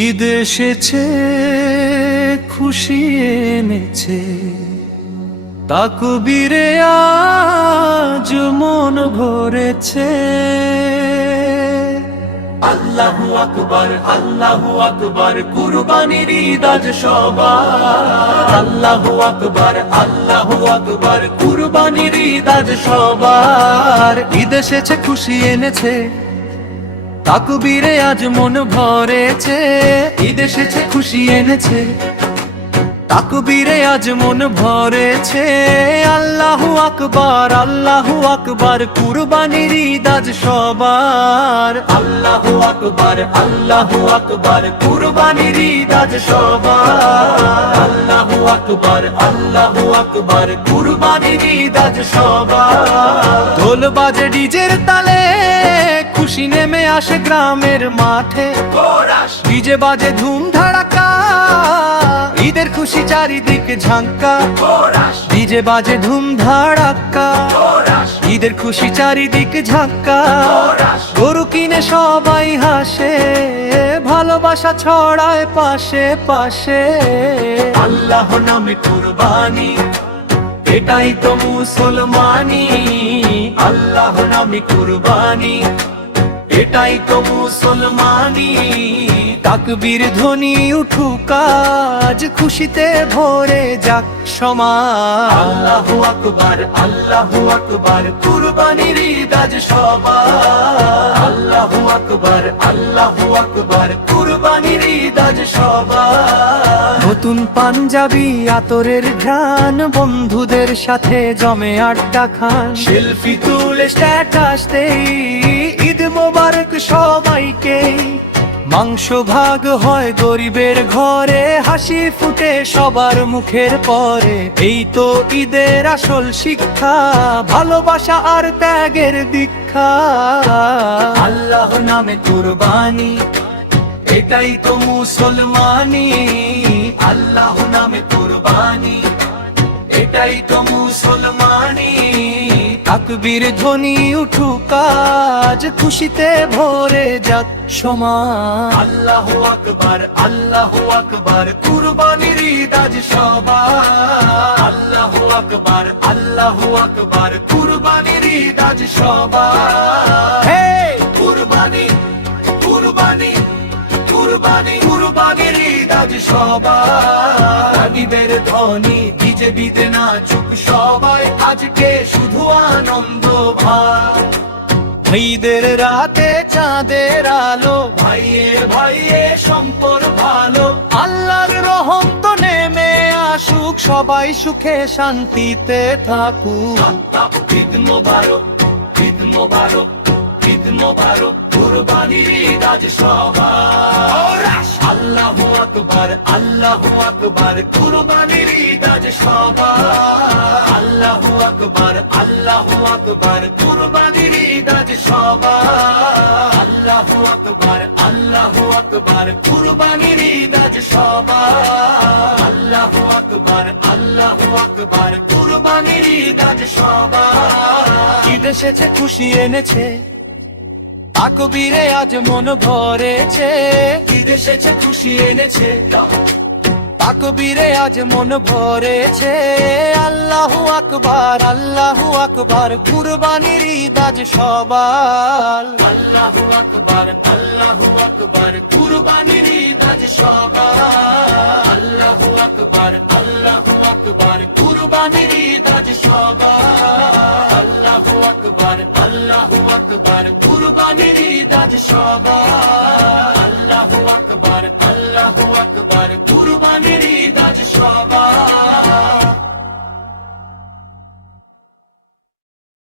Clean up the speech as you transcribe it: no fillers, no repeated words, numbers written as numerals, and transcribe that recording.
ঈদ এসেছে, খুশি এনেছে, তাকবীরে আজ মন ভরেছে। আল্লাহু আকবার, আল্লাহু আকবার, কুরবানির ঈদ আজ সবার। আল্লাহু আকবার, আল্লাহু আকবার, কুরবানির ঈদ আজ সবার। ঈদ এসেছে, খুশি এনেছে, তাকবীরে আজ মন ভরেছে। ঈদ এসেছে, খুশি এনেছে, তাকবীরে আজ মন ভরেছে। আল্লাহু আকবার, আল্লাহু আকবার, কুরবানির ঈদ আজ সবার। আল্লাহু আকবার, আল্লাহু আকবার, কুরবানির ঈদ আজ সবার। আল্লাহু আকবার, আল্লাহু আকবার, কুরবানির ঈদ আজ সবার। ঢোল বাজে ডিজের তালে, খুশি নেমে আসে গ্রামের মাঠে। ডিজে বাজে ধুম ধাড়াকা, ঈদের খুশি চারিদিকে ঝাঙ্কা। ডিজে বাজে ধুম ধাড়াকা, ঈদের খুশি চারিদিকে ঝাঙ্কা। গরু কিনে সবাই হাসে, ভালোবাসা ছড়ায় পাশে পাশে। আল্লাহ নামে কুরবানি, এটাই তো মুসলমানি। আল্লাহ নামে কুরবানি, এটাই তো মুসলমানি। তাকবীর ধ্বনি উঠুক আজ, খুশিতে ভরে যাক সমাজ। আল্লাহু আকবার, আল্লাহু আকবার, কুরবানির ঈদ আজ সবার। আল্লাহু আকবার, আল্লাহু আকবার, কুরবানির ঈদ আজ সবার। নতুন পাঞ্জাবি আতরের ঘ্রাণ, বন্ধুদের সাথে জমে আড্ডা খান। সেলফি তুলে স্ট্যাটাস দেই, ঈদ মোবারক সবাইকে। মাংস ভাগ হয় গরিবের ঘরে, হাসি ফুটে সবার মুখের পরে। এই তো ঈদের আসল শিক্ষা, ভালোবাসা আর ত্যাগের দীক্ষা। আল্লাহ নামে কুরবানি, এটাই তো মুসলমানি। আল্লাহ নামে কুরবানি, এটাই তো মুসলমানি। তাকবীর ধ্বনি উঠুক আজ, খুশিতে ভরে যাক সমাজ। আল্লাহু আকবার, আল্লাহু আকবার, কুরবানির ঈদ আজ সবার। আল্লাহু আকবার, আল্লাহু আকবার, কুরবানির ঈদ আজ সবার। হে কুরবানি, কুরবানি, কুরবানি, কুরবানির ঈদ আজ সবার। ঈদের ধ্বনি ডিজে বিদে নাচুক সবাই, আজকে শুধু আনন্দ ভাই। ঈদের রাতে চাঁদের আলো, ভাইয়ে ভাইয়ে সম্পর্ক ভালো। আল্লাহর রহম তো নেমে আসুক, সবাই সুখে শান্তিতে থাকুক। ঈদ মোবারক, ঈদ মোবারক, ঈদ মোবারক, কুরবানির ঈদ আজ সবার। আল্লাহু আকবার, আল্লাহু আকবার, কুরবানির ঈদ আজ সবার। আল্লাহু আকবার, আল্লাহু আকবার, কুরবানির ঈদ আজ সবার। আল্লাহু আকবার, আল্লাহু আকবার, কুরবানির ঈদ আজ সবার। আল্লাহু আকবার, আল্লাহু আকবার, কুরবানির ঈদ আজ সবার। ঈদ এসেছে, খুশি এনেছে, তাকবীরে আজ মন ভরেছে। ঈদ এসেছে, খুশি এনেছে, তাকবীরে আজ মন ভরেছে। আল্লাহু আকবার, আল্লাহু আকবার, কুরবানির ঈদ আজ সবার। আল্লাহু আকবার, আল্লাহু আকবার, কুরবানির ঈদ আজ সবার। আল্লাহু আকবার, আল্লাহু আকবার, কুরবানির ঈদ আজ সবার। আল্লাহু আকবার, আল্লাহু আকবার, কুরবানির ঈদ আজ সবার। আল্লাহু আকবার, আল্লাহু আকবার, কুরবানির ঈদ আজ সবার।